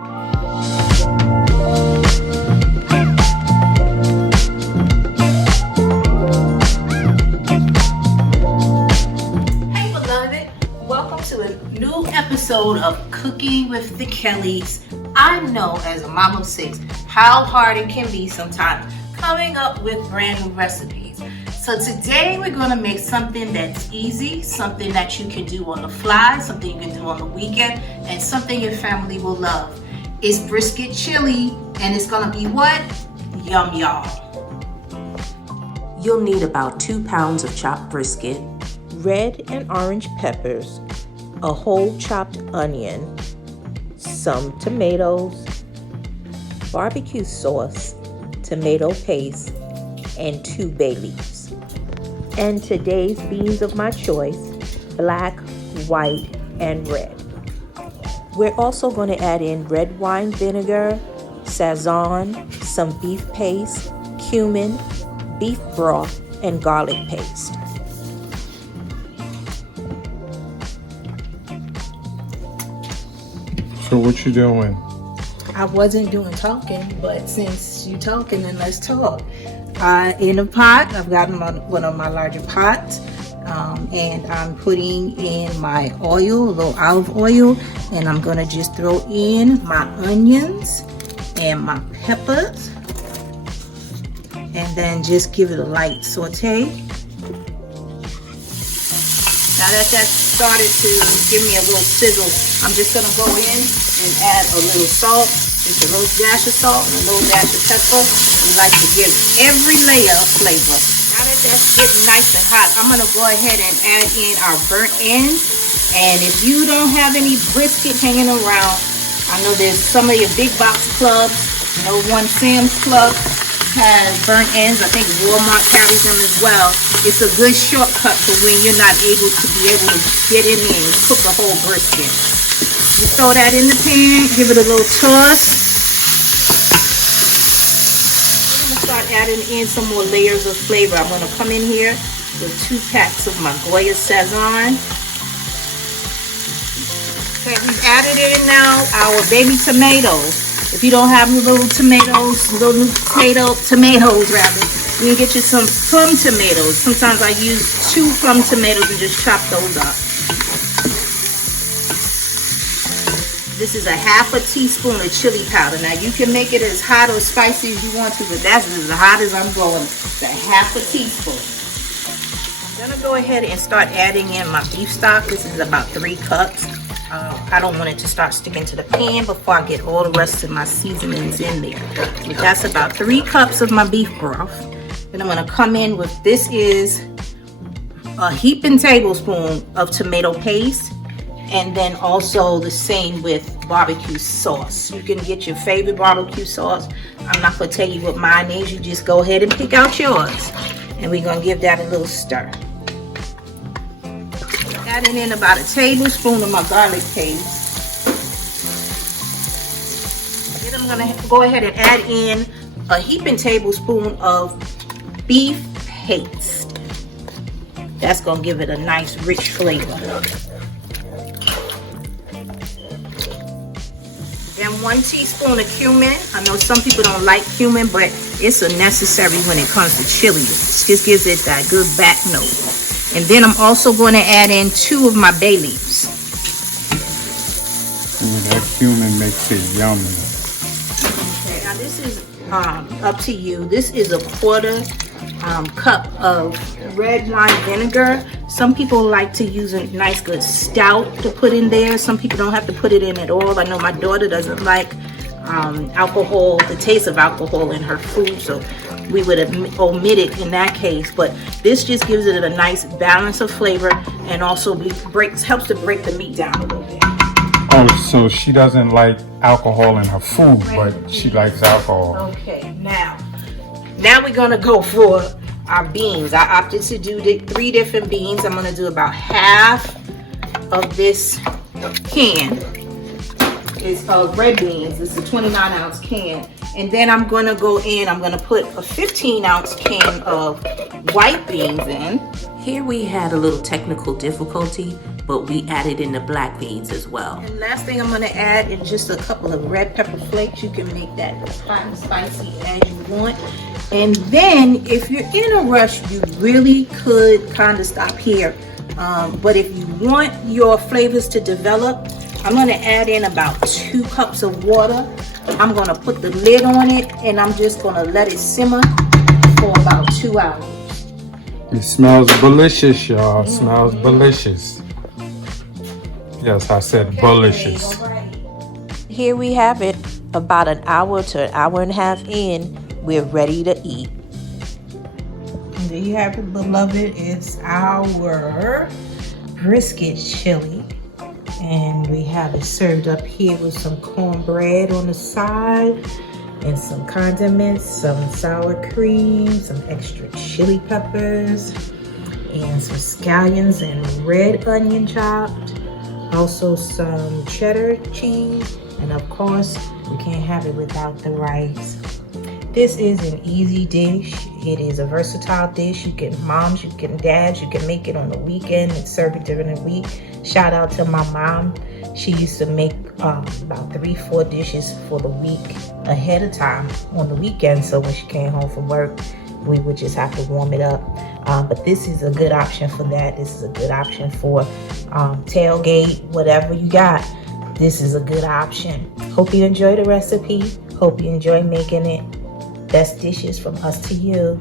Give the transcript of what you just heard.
Hey beloved, welcome to a new episode of Cooking with the Kellys. I know as a mom of 6 how hard it can be sometimes coming up with brand new recipes. So today we're going to make something that's easy, something that you can do on the fly, something you can do on the weekend, and something your family will love. It's brisket chili, and it's going to be what? Yum, y'all. You'll need about 2 pounds of chopped brisket, red and orange peppers, a whole chopped onion, some tomatoes, barbecue sauce, tomato paste, and 2 bay leaves. And today's beans of my choice, black, white, and red. We're also going to add in red wine vinegar, Sazon, some beef paste, cumin, beef broth, and garlic paste. So what you doing? I wasn't doing talking, but since you talking, then let's talk. In a pot, I've got one of my larger pots, and I'm putting in my oil, a little olive oil, and I'm gonna just throw in my onions and my peppers, and then just give it a light saute. Now that that's started to give me a little sizzle, I'm just gonna go in and add a little salt, just a little dash of salt and a little dash of pepper. We like to give every layer of flavor. Now that that's getting nice and hot, I'm gonna go ahead and add in our burnt ends. And if you don't have any brisket hanging around, I know there's some of your big box clubs, one Sam's Club has burnt ends. I think Walmart carries them as well. It's a good shortcut for when you're not able to get in there and cook a whole brisket. You throw that in the pan, give it a little toss. I'm gonna start adding in some more layers of flavor. I'm gonna come in here with 2 packs of my Goya Sazon. Okay, we've added in now our baby tomatoes. If you don't have little tomatoes, you can get you some plum tomatoes. Sometimes I use 2 plum tomatoes and just chop those up. This is a half a teaspoon of chili powder. Now you can make it as hot or spicy as you want to, but that's as hot as I'm going. It's a half a teaspoon. I'm gonna go ahead and start adding in my beef stock. This is about 3 cups. I don't want it to start sticking to the pan before I get all the rest of my seasonings in there. But that's about 3 cups of my beef broth. Then I'm gonna come in with, this is a heaping tablespoon of tomato paste, and then also the same with barbecue sauce. You can get your favorite barbecue sauce. I'm not gonna tell you what mine is. You just go ahead and pick out yours. And we're gonna give that a little stir. Adding in about a tablespoon of my garlic paste. Then I'm gonna go ahead and add in a heaping tablespoon of beef paste. That's gonna give it a nice rich flavor. Then 1 teaspoon of cumin. I know some people don't like cumin, but it's a necessary when it comes to chili. It just gives it that good back note. And then I'm also going to add in 2 of my bay leaves. Ooh, that cumin makes it yummy. Okay, now this is up to you. This is a 1/4 cup of red wine vinegar. Some people like to use a nice good stout to put in there. Some people don't have to put it in at all. I know my daughter doesn't like alcohol, the taste of alcohol in her food, so we would omit it in that case. But this just gives it a nice balance of flavor, and also helps to break the meat down a little bit. Oh, so she doesn't like alcohol in her food, but she likes alcohol. Okay, now we're gonna go for our beans. I opted to do 3 different beans. I'm gonna do about half of this can. It's red beans. It's a 29-ounce can. And then I'm gonna go in, I'm gonna put a 15-ounce can of white beans in. Here we had a little technical difficulty, but we added in the black beans as well. And last thing I'm gonna add is just a couple of red pepper flakes. You can make that hot and spicy as you want. And then if you're in a rush, you really could kind of stop here. But if you want your flavors to develop, I'm gonna add in about 2 cups of water. I'm gonna put the lid on it and I'm just gonna let it simmer for about 2 hours. It smells delicious, y'all. Smells delicious. Yes, I said delicious. Here we have it, about an hour to an hour and a half in, we're ready to eat. And there you have it, beloved. It's our brisket chili. And we have it served up here with some cornbread on the side and some condiments, some sour cream, some extra chili peppers, and some scallions and red onion chopped. Also some cheddar cheese, and of course, we can't have it without the rice. This is an easy dish. It is a versatile dish. You can moms, you can dads, you can make it on the weekend and serve it during the week. Shout out to my mom. She used to make about 3-4 dishes for the week ahead of time on the weekend. So when she came home from work, we would just have to warm it up. But this is a good option for that. This is a good option for tailgate, whatever you got. This is a good option. Hope you enjoy the recipe. Hope you enjoy making it. Best dishes from us to you.